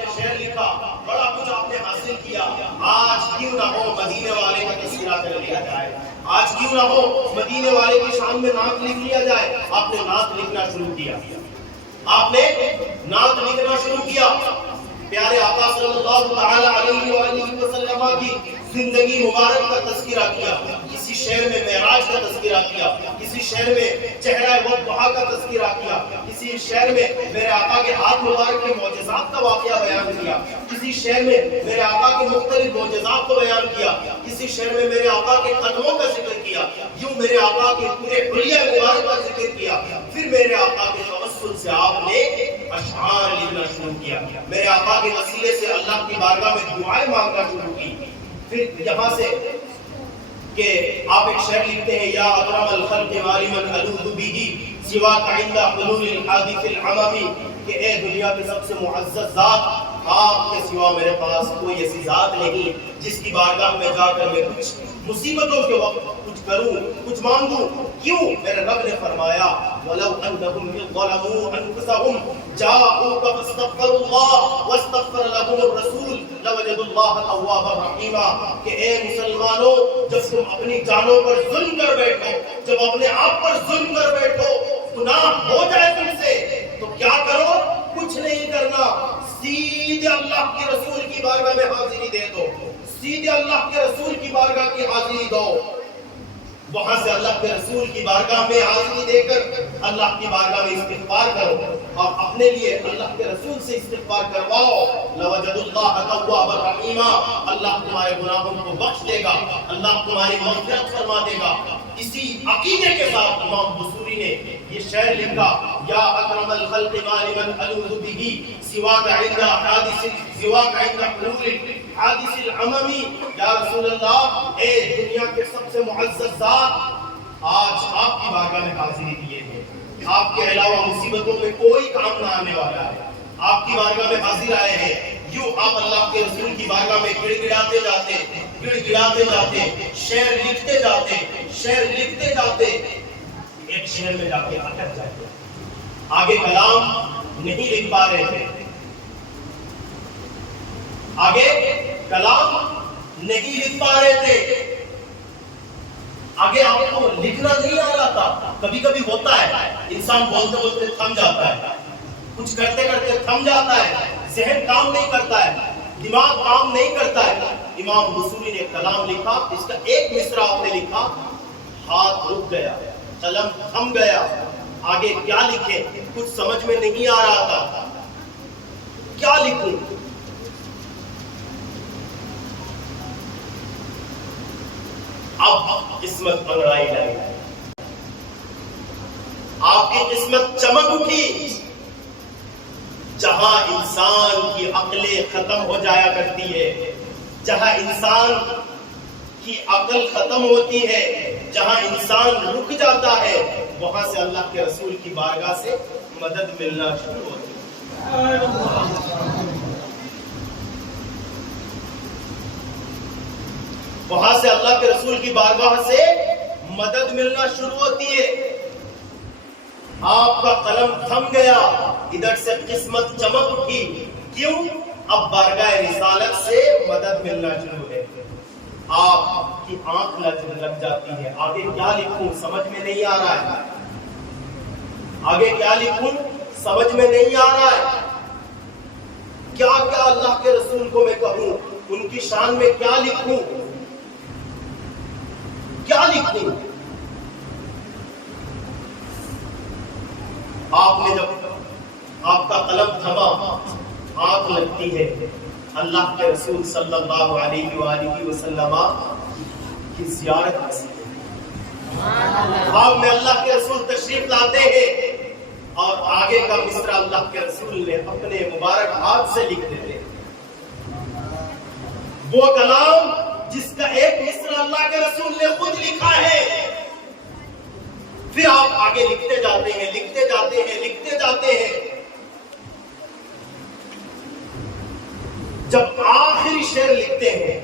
نے شعر لکھا، بڑا کچھ آپ نے حاصل کیا، آج کیوں نہ ہو مدینے والے کا تذکرہ کر لیا جائے، آج کیوں نہ ہو مدینے والے کی شان میں نعت لکھ لیا جائے۔ آپ نے نعت لکھنا شروع کیا، آپ نے نعت لکھنا شروع کیا، پیارے آقا صلی اللہ تعالی علیہ وآلہ وسلم کی زندگی مبارک کا تذکرہ کیا، کسی شعر میں معراج کا تذکرہ کیا، کسی شعر میں چہرہ وضحا کا تذکرہ کیا، کسی شعر میں میرے آقا کے ہاتھ مبارک کے معجزات کا واقعہ بیان کیا، کسی شعر میں میرے آقا کے مختلف معجزات کو بیان کیا، کسی شعر میں میرے آقا کے قدموں کا ذکر کیا، یوں میرے آقا کے پورے حلیہ مبارک کا ذکر کیا۔ پھر میرے آقا کے توسل سے آپ نے اشعار لکھنا شروع کیا، میرے آقا کے وسیلے سے اللہ کی بارگاہ میں دعائیں مانگنا شروع کی۔ پھر یہاں سے کہ آپ ایک شعر لکھتے ہیں، یا اکرم الخلق مالمن الوذ به سواک عند حلول الحادث العممی، کہ اے دنیا کی سب سے معزز ذات، آپ کے سوا میرے پاس کوئی ایسی ذات نہیں جس کی بارگاہ میں جا کر میں کچھ مصیبتوں کے وقت کچھ کروں، کچھ مانگوں۔ کیوں؟ میرے رب نے فرمایا وَلَوْ أَنَّهُمْ إِذْ ظَلَمُوا أَنفُسَهُمْ جَاءُوكَ فَاسْتَغْفَرُوا اللَّهَ وَاسْتَغْفَرَ لَهُمُ الرَّسُولُ لَوَجَدُوا اللَّهَ تَوَّابًا رَحِيمًا، کہ اے مسلمانوں، جب تم اپنی جانوں پر ظلم کر بیٹھو، جب اپنے آپ پر ظلم کر بیٹھو، گناہ ہو جائے تم سے، تو کیا کرو؟ کچھ نہیں کرنا، سیدھے اللہ کے رسول کی بارگاہ میں حاضری دے دو، سیدھے اللہ کے رسول کی بارگاہ کی حاضری دو، وہاں سے اللہ کے رسول کی بارگاہ میں حاضری دے کر اللہ کی بارگاہ میں استغفار کرو، اور اپنے لیے اللہ کے رسول سے استغفار کرواؤ۔ لَوَجَدُوا اللَّهَ تَوَّابًا رَحِيمًا، اللہ تمہارے گناہوں کو بخش دے گا، اللہ تمہاری مغفرت فرما دے گا۔ اسی عقیدے کے ساتھ امام بصوری نے یہ شعر لکھا، یا اکرم الخلق مالمن الوذ به سواک عند حلول الحادث العممی، یا رسول اللہ، اے دنیا کے سب سے معزز ذات، آج آپ کی بارگاہ میں حاضری دیے ہیں، آپ کے علاوہ مصیبتوں میں کوئی کام نہ آنے والا ہے، آپ کی بارگاہ میں حاضر آئے ہیں۔ یوں آپ اللہ کے رسول کی بارگاہ میں گڑ گڑاتے جاتے، گڑ گڑاتے جاتے، شعر لکھتے جاتے، شعر لکھتے جاتے، ایک شعر میں جا کے اٹک جاتے، آگے کلام نہیں لکھ پا رہے تھے، آگے کلام نہیں لکھ پا رہے تھے، آگے آپ کو لکھنا نہیں آ رہا تھا۔ کبھی کبھی ہوتا ہے انسان بولتے بولتے تھم جاتا ہے، کچھ کرتے کرتے تھم جاتا ہے، ذہن کام نہیں کرتا ہے، دماغ کام نہیں کرتا ہے۔ امام بصوری نے کلام لکھا، اس کا ایک مصرع آپ نے لکھا، ہاتھ رک گیا، قلم تھم گیا، آگے کیا لکھے کچھ سمجھ میں نہیں آ رہا تھا، کیا لکھوں؟ اب قسمت پنگڑائی لائی، آپ کی قسمت چمک اٹھی۔ جہاں انسان کی عقلیں ختم ہو جایا کرتی ہے، جہاں انسان کی عقل ختم ہوتی ہے، جہاں انسان رک جاتا ہے، وہاں سے اللہ کے رسول کی بارگاہ سے مدد ملنا شروع ہوتی ہے۔ وہاں سے اللہ کے رسول کی بارگاہ سے مدد ملنا شروع ہوتی ہے۔ آپ کا قلم تھم گیا، ادھر سے قسمت چمک اٹھی، کیوں؟ اب بارگاہ رسالت سے مدد ملنا شروع ہے۔ آپ کی آنکھ لگ جاتی ہے، آگے کیا لکھوں سمجھ میں نہیں آ رہا ہے، آگے کیا لکھوں سمجھ میں نہیں آ رہا ہے، کیا کیا اللہ کے رسول کو میں کہوں، ان کی شان میں کیا لکھوں، کیا لکھوں؟ آپ نے جب آپ کا قلم تھما، آنکھ لگتی ہے، اللہ کے رسول صلی اللہ علیہ وآلہ وسلم کی زیارت حاصل ہے۔ خواب میں اللہ کے رسول تشریف لاتے ہیں، اور آگے کا مصرع اللہ کے رسول نے اپنے مبارک ہاتھ سے لکھ دیتے ہیں۔ وہ کلام جس کا ایک مصرع اللہ کے رسول نے خود لکھا ہے، پھر آپ آگے لکھتے جاتے ہیں، لکھتے جاتے ہیں، لکھتے جاتے ہیں، جب آخری شعر لکھتے ہیں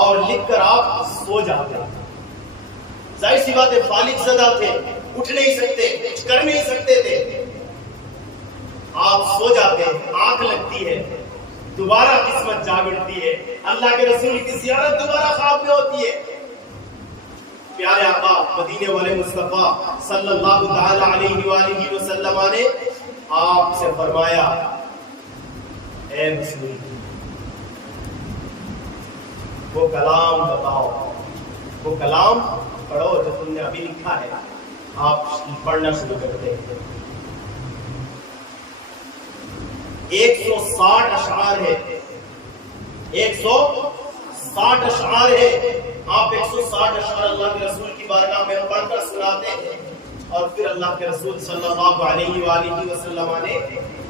اور لکھ کر آپ سو جاتے ہیں۔ ظاہر سی بات ہے، فالج زدہ تھے، اٹھ نہیں سکتے، کچھ کر نہیں سکتے تھے۔ آپ سو جاتے ہیں، آنکھ لگتی ہے، دوبارہ قسمت جاگ اٹھتی ہے، اللہ کے رسول کی زیارت دوبارہ خواب میں ہوتی ہے۔ پیارے آقا مدینے والے مصطفیٰ صلی اللہ تعالی علیہ وآلہ وسلم نے آپ سے فرمایا، اے مسلم وہ کلام بتاؤ، وہ کلام پڑھو جو تم نے ابھی لکھا ہے۔ آپ پڑھنا شروع کرتے ہیں۔ 160 اشعار ہے، 160 اشعار ہے۔ آپ 160 اشعار اللہ کے رسول کی بارگاہ میں پڑھ کر سناتے ہیں، اور پھر اللہ کے رسول صلی اللہ علیہ وآلہ وسلم نے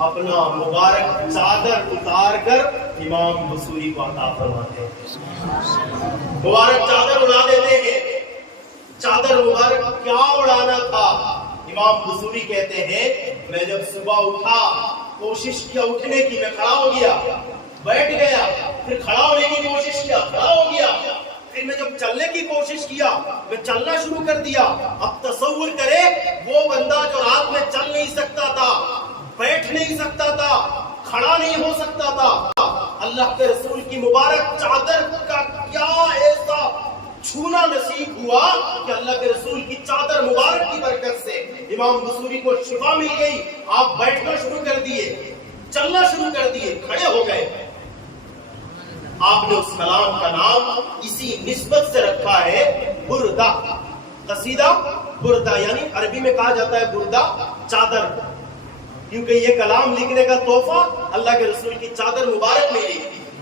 اپنا مبارک چادر اتار کر امام بصوری کو عطا فرماتے ہیں۔ مبارک چادر اڑا دیتے ہیں۔ چادر مبارک کیا اڑانا تھا؟ امام بصوری کہتے ہیں میں جب صبح اٹھا کوشش کیا اٹھنے کی، میں کھڑا ہو گیا، بیٹھ گیا، پھر کھڑا ہونے کی کوشش کیا، کھڑا ہو گیا، پھر میں جب چلنے کی کوشش کیا میں چلنا شروع کر دیا۔ اب تصور کرے وہ بندہ جو رات میں چل نہیں سکتا تھا، بیٹھ نہیں سکتا تھا، کھڑا نہیں ہو سکتا تھا، اللہ کے رسول کی مبارک چادر کا کیا ایسا چھونا نصیب ہوا کہ اللہ کے رسول کی چادر مبارک کی برکت سے امام بصوری کو شفا مل گئی۔ آپ بیٹھنا شروع کر دیے، چلنا شروع کر دیے، کھڑے ہو گئے۔ آپ نے اس کلام کا نام اسی نسبت سے رکھا ہے بردہ، قصیدہ بردہ، یعنی عربی میں کہا جاتا ہے بردہ چادر، کیونکہ یہ کلام لکھنے کا تحفہ اللہ کے رسول کی چادر مبارک ملی۔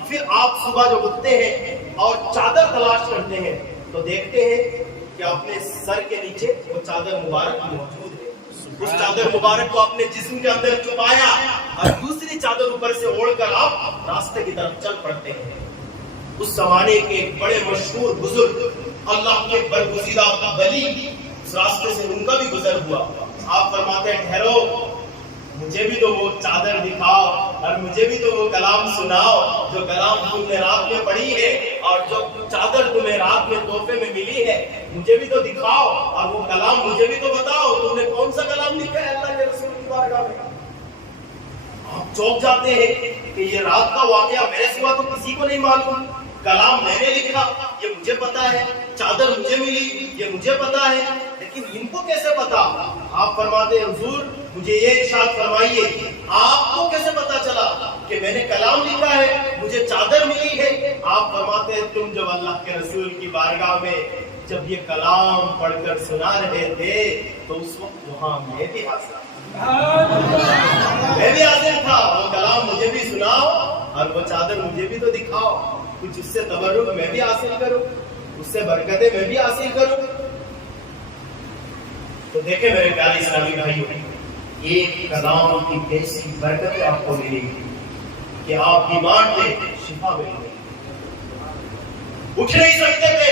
پھر آپ صبح جب اٹھتے ہیں اور چادر تلاش کرتے ہیں تو دیکھتے ہیں کہ اپنے سر کے نیچے وہ چادر مبارک موجود ہے۔ اس چادر مبارک کو اپنے جسم کے اندر چھپایا اور دوسری چادر اوپر سے اوڑھ کر آپ راستے کی طرف چل پڑتے ہیں۔ اس زمانے کے بڑے مشہور بزرگ، اللہ کے برگزیدہ ولی، اس راستے سے ان کا بھی گزر ہوا۔ آپ فرماتے ہیں ٹھہرو، مجھے بھی تو وہ چادر دکھاؤ اور مجھے بھی تو وہ کلام سناؤ جو کلام تم نے رات میں پڑھی ہے اور جو چادر تمہیں رات میں تحفے میں ملی ہے، مجھے بھی تو دکھاؤ اور وہ کلام مجھے بھی تو بتاؤ، تم نے کون سا کلام لکھا ہے اللہ کے رسول کی بارگاہ میں۔ آپ چونک جاتے ہیں کہ یہ رات کا واقعہ میرے سوا تو کسی کو نہیں معلوم، کلام میں نے لکھا یہ مجھے پتا ہے، چادر مجھے ملی یہ مجھے پتا ہے، لیکن ان کو کیسے پتا؟ آپ فرماتے ہیں حضور مجھے یہ ارشاد فرمائیے آپ کو کیسے پتا چلا کہ میں نے کلام لکھا ہے، مجھے چادر ملی ہے؟ آپ فرماتے ہیں تم جب اللہ کے رسول کی بارگاہ میں جب یہ کلام پڑھ کر سنا رہے تھے تو اس وقت وہاں میں بھی حاضر تھا، وہ کلام مجھے بھی سناؤ اور وہ چادر مجھے بھی تو دکھاؤ، کچھ اس سے تبرک میں بھی حاصل کروں، اس سے برکتیں میں بھی حاصل کروں۔ تو دیکھیں میرے پیارے اسلامی بھائیوں، ایک کلام کی کیسی برکتیں آپ کو ملے گی کہ آپ بیمار تھے، شفا مل گئی، اٹھ نہیں سکتے تھے،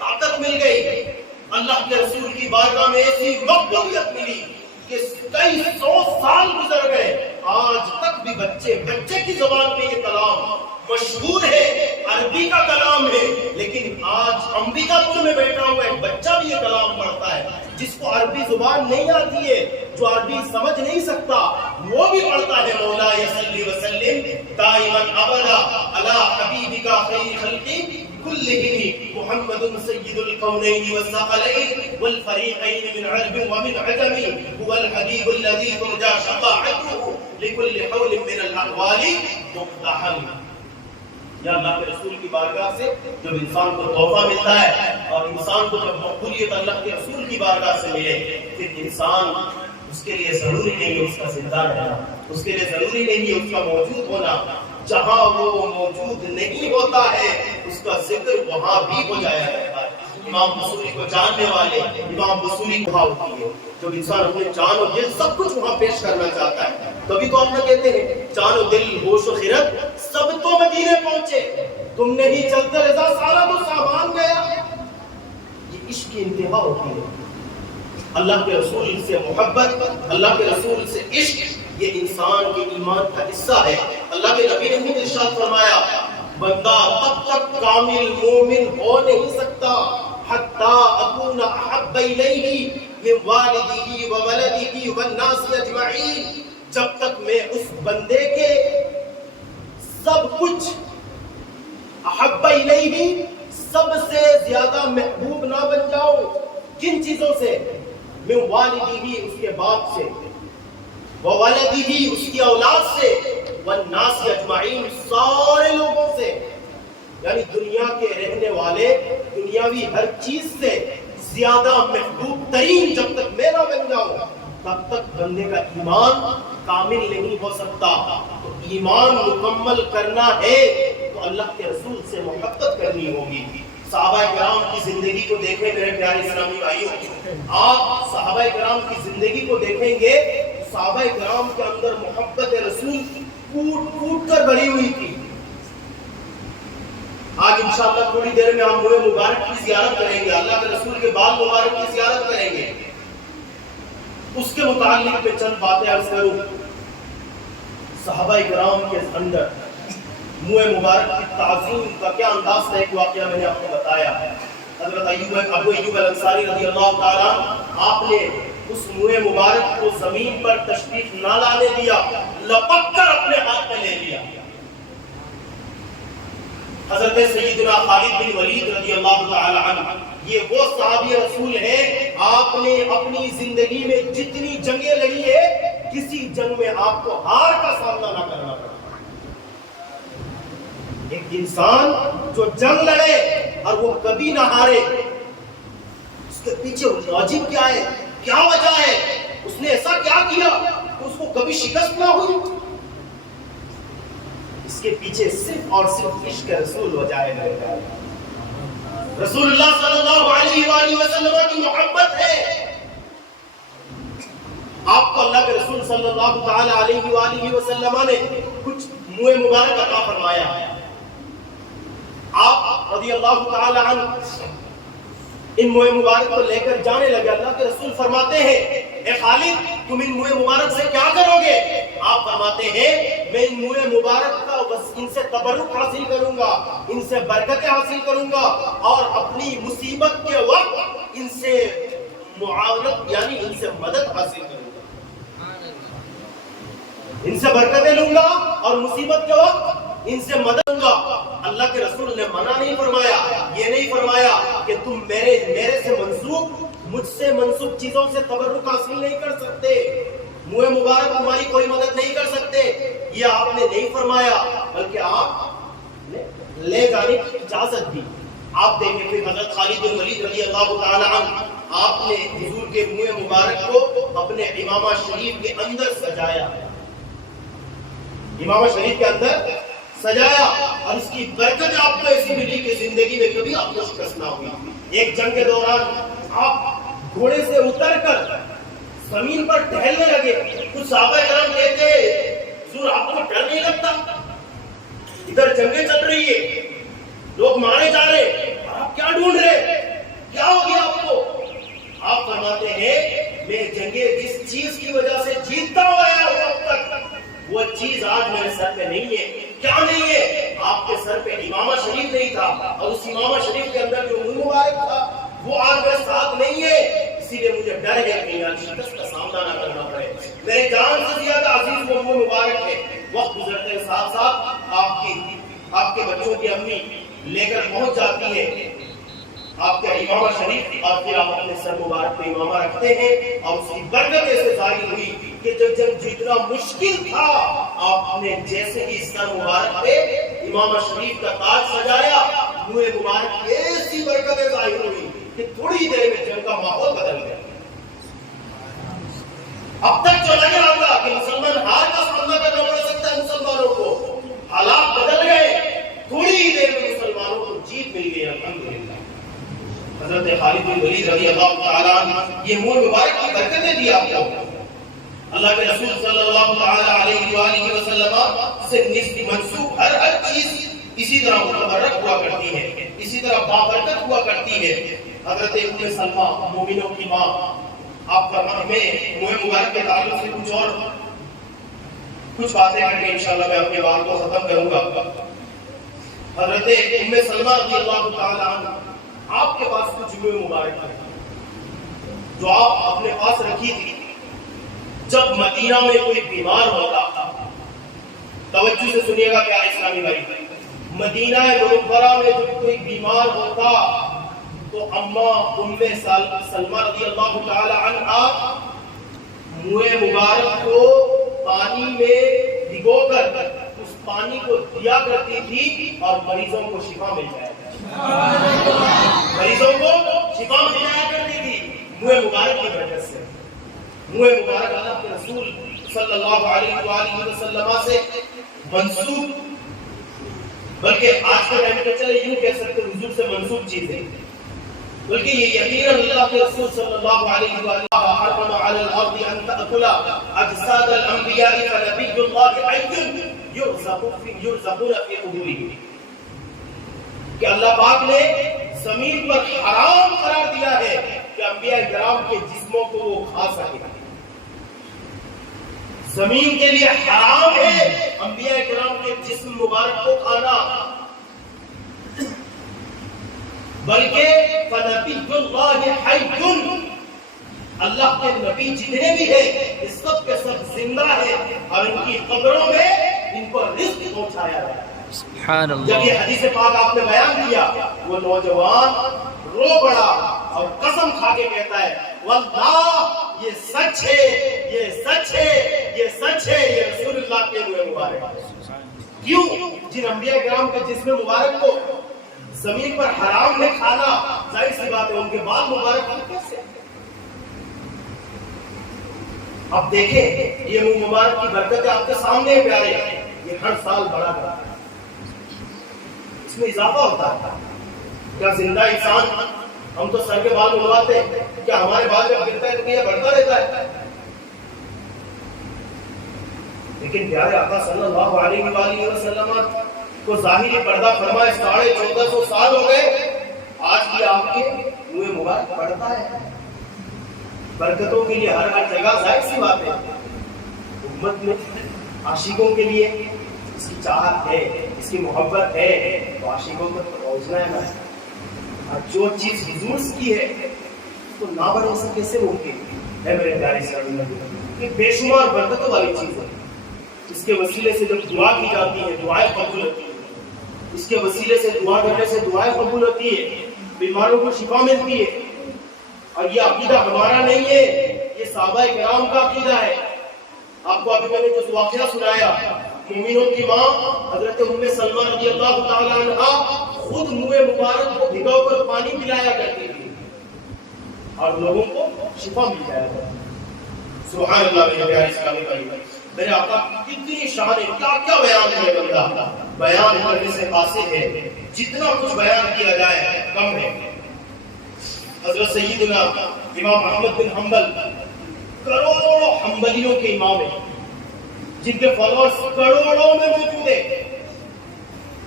طاقت مل گئی، اللہ کے رسول کی بارگاہ میں ایسی مقبولیت ملی کہ کئی 100 سال گزر گئے، آج تک بھی بچے کی زبان میں یہ کلام مشہور ہے، عربی کا کلام ہے، لیکن آج امریکہ پور میں بیٹھا ہوا ایک بچہ بھی یہ کلام پڑھتا ہے، جس کو عربی زبان نہیں آتی ہے، جو عربی سمجھ نہیں سکتا، وہ بھی پڑھتا ہے مولا صلی وسلم دائما ابدا علی حبیبک خیر خلق كلهم محمد سيد الكونين والثقلين والفريقين من عرب ومن عجم هو الحبيب الذي ترجى شفاعته لكل حول من الأحوال مقتحم۔ یا اللہ کے رسول کی بارگاہ سے جب انسان کو تحفہ ملتا ہے اور انسان کو جب مقبولیت اللہ کے رسول کی بارگاہ سے ملے، پھر انسان اس کے لیے ضروری نہیں ہے اس کا زندہ رہنا، اس کے لیے ضروری نہیں ہے اس کا موجود ہونا، جہاں وہ موجود نہیں ہوتا ہے اس کا ذکر وہاں بھی ہو جایا کرتا ہے۔ امام بصوری کو جاننے والے امام بصوری کو ہوتی ہے جب انسان اپنے جان و دل سب کچھ وہاں پیش کرنا چاہتا ہے، تبھی تو آپ نہ کہتے ہیں جان و دل ہوش و خرد سب تو مدینے پہنچے، تم نے ہی چلتے رضا سارا تو سامان گیا۔ یہ عشق کی انتہا ہوتی ہے، اللہ کے رسول سے محبت، اللہ کے رسول سے عشق، یہ انسان کے ایمان کا حصہ ہے۔ اللہ کے نبی نے خود ارشاد فرمایا بندہ تب تک کامل مومن ہو نہیں سکتا حتی اکون احب الیہ من والدہ وولدہ والناس اجمعین، جب تک میں اس بندے کے سب کچھ احب الیہ سب سے زیادہ محبوب نہ بن جاؤ. کن چیزوں سے؟ من والدہ اس کے باپ سے، وولدہ اس کی اولاد سے، والناس اجمعین سارے لوگوں سے، یعنی دنیا کے رہنے والے دنیاوی ہر چیز سے زیادہ محبوب ترین جب تک میں نہ بن جاؤں تب تک بندے کا ایمان کامل نہیں ہو سکتا. تو ایمان مکمل کرنا ہے تو اللہ کے رسول سے محبت کرنی ہوگی. صحابہ کرام کی زندگی کو دیکھیں میرے پیارے اسلامی بھائیوں، آپ صحابہ کرام کی زندگی کو دیکھیں گے، صحابہ کرام کے اندر محبت رسول پھوٹ پھوٹ کر بھری ہوئی تھی. آج انشاءاللہ تھوڑی دیر میں ہم موئے مبارک کی زیارت کریں گے، اللہ کے رسول کے بال مبارک کی زیارت کریں گے. اس کے متعلق میں چند باتیں عرض کروں. صحابہ کرام کے اندر موئے مبارک کی تعظیم کا کیا انداز تھا، ایک واقعہ میں نے آپ کو بتایا. حضرت ابو ایوب الانصاری رضی اللہ تعالیٰ آپ نے اس موئے مبارک کو زمین پر تشریف نہ لانے دیا، لپک کر اپنے ہاتھ میں لے لیا. حضرت سیدنا خالد بن ولید رضی اللہ تعالی عنہ یہ وہ صحابی رسول ہیں، آپ نے اپنی زندگی میں جتنی جنگیں لڑی ہے کسی جنگ میں آپ کو ہار کا سامنا نہ کرنا پڑا. ایک انسان جو جنگ لڑے اور وہ کبھی نہ ہارے، اس کے پیچھے لاجک کیا ہے، کیا وجہ ہے، اس نے ایسا کیا کیا کہ اس کو کبھی شکست نہ ہوئی؟ اس کے پیچھے صرف اور صرف عشق رسول وجہ ہے. رسول اللہ صلی اللہ علیہ وآلہ وسلم کی محبت ہے. آپ کو اللہ کے رسول صلی اللہ تعالی علیہ وآلہ وسلم نے کچھ موئے مبارک عطا فرمایا. آپ رضی اللہ تعالی عنہ ان موئے مبارک کو لے کر جانے لگے. اللہ کے رسول فرماتے ہیں اے خالد تم ان موئے مبارک سے کیا کرو گے؟ آپ فرماتے ہیں میں ان موئے مبارک کا بس ان سے تبرک حاصل کروں گا، ان سے برکتیں حاصل کروں گا، اور اپنی مصیبت کے وقت ان سے معاونت یعنی ان سے مدد حاصل کروں گا، ان سے برکتیں لوں گا اور مصیبت کے وقت ان سے مدد لوں گا. اللہ کے رسول نے منع نہیں فرمایا، یہ نہیں فرمایا کہ تم میرے سے منسوب مجھ سے منسوب چیزوں سے تبرک حاصل نہیں کر سکتے، موئے مبارک تمہاری کوئی مدد نہیں کر سکتے، یہ آپ نے نہیں فرمایا، بلکہ آپ نے لے جانے کی اجازت دی. آپ دیکھیں پھر حضرت خالد بن ولید رضی اللہ تعالی عنہ آپ نے حضور کے موئے مبارک کو اپنے امامہ شریف کے اندر سجایا، امامہ شریف کے اندر سجایا، اور اس کی برکت آپ کو ایسی ملی کہ زندگی میں کبھی آپ کو شکست نہ ہوئی. ایک جنگ کے دوران آپ گھوڑے سے اتر کر زمین پر ٹہلنے لگے. کچھ صحابہ کرام کہتے حضور آپ کو ڈر نہیں لگتا؟ ادھر جنگیں چل رہی ہے، لوگ مارے جا رہے، آپ کیا ڈھونڈ رہے، کیا ہو گیا آپ کو؟ آپ فرماتے ہیں میں جنگیں جس چیز کی وجہ سے جیتتا ہوا ہے اب تک وہ چیز آج میرے سر پہ نہیں ہے. کیا نہیں ہے؟ آپ کے سر پہ امامہ شریف نہیں تھا، اور اس امامہ شریف کے اندر جو منہ مبارک تھا وہ آج میرے ساتھ نہیں ہے، اسی لیے مجھے ڈر ہے کہ یہاں شکست کا سامنا نہ کرنا پڑے. میرے جان سے زیادہ عزیز وہ منہ مبارک ہے. وقت گزرتے کے ساتھ ساتھ آپ کے بچوں کی امی لے کر پہنچ جاتی ہے آپ کے امامہ شریف، اور پھر آپ اپنے سر مبارک پہ امامہ رکھتے ہیں، اور اس کی برکت ایسے ظاہر ہوئی کہ جب جتنا مشکل تھا آپ نے جیسے ہی سر مبارک پہ امامہ شریف کا تاج سجایا، منہ مبارک کی ایسی برکتیں ظاہر ہوئی کہ تھوڑی دیر میں جنگ کا ماحول بدل گیا. اب تک جو لگ رہا تھا کہ مسلمان ہار کا سامنا کرنا پڑ سکتا ہے مسلمانوں کو، حالات بدل گئے. تھوڑی دیر میں مسلمانوں کو جیت مل گئی الحمدللہ. حضرت خالد بن ولید رضی اللہ تعالیٰ عنہ یہ منہ مبارک کی برکتیں دی آپ کو. اللہ کے رسول صلی اللہ تعالی علیہ وآلہ وسلم سے منسوب ہر چیز اسی طرح متبرک ہوا کرتی ہے، اسی طرح بابرکت ہوا کرتی ہے. حضرت ام سلمہ مومنوں کی ماں، آپ کا میں منہ مبارک کے تعلق سے کچھ باتیں کر کے انشاءاللہ میں اپنے بات کو ختم کروں گا. حضرت ام سلمہ رضی اللہ تعالی عنہ آپ کے پاس کچھ منہ مبارک ہے جو آپ اپنے پاس رکھی تھی. جب مدینہ میں کوئی بیمار ہوتا، توجہ سے سنیے گا پیارے اسلامی بھائی، مدینہ منورہ میں جب کوئی بیمار ہوتا تو اماں ام سلمہ رضی اللہ تعالی عنہا منہ مبارک کو پانی میں بھگو کر اس پانی کو دیا کرتی تھی اور مریضوں کو شفا مل جائے، مریضوں کو شفا مل جایا کرتی تھی منہ مبارک کی برکت سے۔ منہ مبارک اللہ کے رسول صلی اللہ علیہ وآلہ وسلم سے منسوب، بلکہ آج کے ٹائم پہ چلے یوں کہہ سکتے حضور سے منسوب چیز ہے، بلکہ یہ یقیناً اللہ کے رسول صلی اللہ علیہ وآلہ حرم علی الارض ان تأکل اجساد الانبیاء فنبی اللہ حی یرزقون فی قبورہ، کہ اللہ پاک نے زمین پر حرام قرار دیا ہے کہ انبیاء کرام کے جسموں کو وہ کھا سکے، زمین کے لیے حرام ہے انبیاء کرام کے جسم مبارک کو کھانا، بلکہ فنبی اللہ حی، اللہ کے نبی جتنے بھی ہیں یہ سب کے سب زندہ ہیں اور ان کی قبروں میں ان کو رزق پہنچایا ہے۔ سبحان اللہ۔ جب یہ حدیث پاک آپ نے بیان کیا وہ نوجوان رو پڑا اور قسم کھا کے کہتا ہے واللہ یہ سچ ہے، یہ سچ ہے، یہ سچ ہے، یہ رسول اللہ کے منہ مبارک۔ کیوں؟ جن انبیاء کرام کے جسم مبارک کو زمین پر حرام ہے کھانا، ظاہر سی بات ہے ان کے بعد مبارک کیسے؟ اب دیکھیں یہ منہ مبارک کی برکت آپ کے سامنے پیارے، یہ ہر سال بڑا کرتا ہے، اس میں اضافہ ہوتا ہے۔ کیا زندہ انسان، ہم تو سر کے بال منڈواتے ہیں، کیا ہمارے بال جب گرتا ہے تو یہ بڑھتا رہتا ہے؟ لیکن پیارے آقا صلی اللہ علیہ وآلہ وسلم کو ظاہری پردہ فرمائے 1450 سال ہو گئے، آج بھی آپ کے منہ مبارک بڑھتا ہے، برکتوں کے لیے ہر جگہ، ظاہر سی بات ہے امت میں عاشقوں کے لیے اس کی چاہت ہے، اس کی محبت ہے، تو عاشقوں کو پہنچنا ہے نا، اور جو چیز حضور کی ہے تو نہ بڑھے سے کیسے ممکن ہے میرے پیارے اسلامی بھائیو؟ یہ بے شمار برکتوں والی چیز ہے، اس کے وسیلے سے جب دعا کی جاتی ہے دعائیں قبول ہوتی ہیں، اس کے وسیلے سے دعا کرنے سے دعائیں قبول ہوتی ہے، بیماروں کو شفا ملتی ہے۔ اور یہ عقیدہ ہمارا نہیں ہے، یہ صحابہ کرام کا عقیدہ ہے۔ آپ کو ابھی میں نے جو واقعہ سنایا، مومنوں کی ماں حضرت ام سلمہ رضی اللہ تعالی عنہا خود منہ مبارک کو بھگو کر پانی پلایا کرتی تھی اور لوگوں کو شفا مل جایا کرتی۔ سبحان اللہ میرے پیارے اسلامی بھائی، میرے آقا کتنی شان ہے، کیا کیا بیان ہے بندہ، بیان کرنے سے قاصر ہے، جتنا کچھ بیان کیا جائے کم ہے۔ حضرت سیدنا امام احمد بن حنبل کروڑوں حنبلیوں کے امام ہیں، جن کے فالوورز کروڑوں میں موجود ہیں۔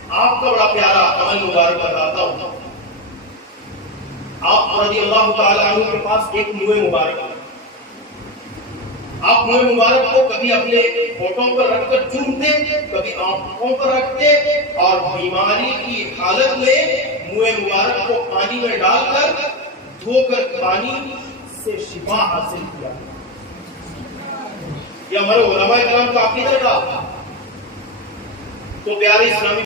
آپ کا بڑا پیارا عمل مبارک بتاتا ہوں۔ آپ رضی اللہ تعالی عنہ کے پاس ایک منہ مبارک ہے، آپ منہ مبارک کو کبھی اپنے ہونٹوں پر رکھ کر چومتے، کبھی آنکھوں پر رکھتے، اور بیماری کی حالت میں منہ مبارک کو پانی میں ڈال کر دھو کر پانی سے شفا حاصل کیا۔ یہ ہمارے علماء کرام کا عقیدہ تھا۔ تو پیارے اسلامی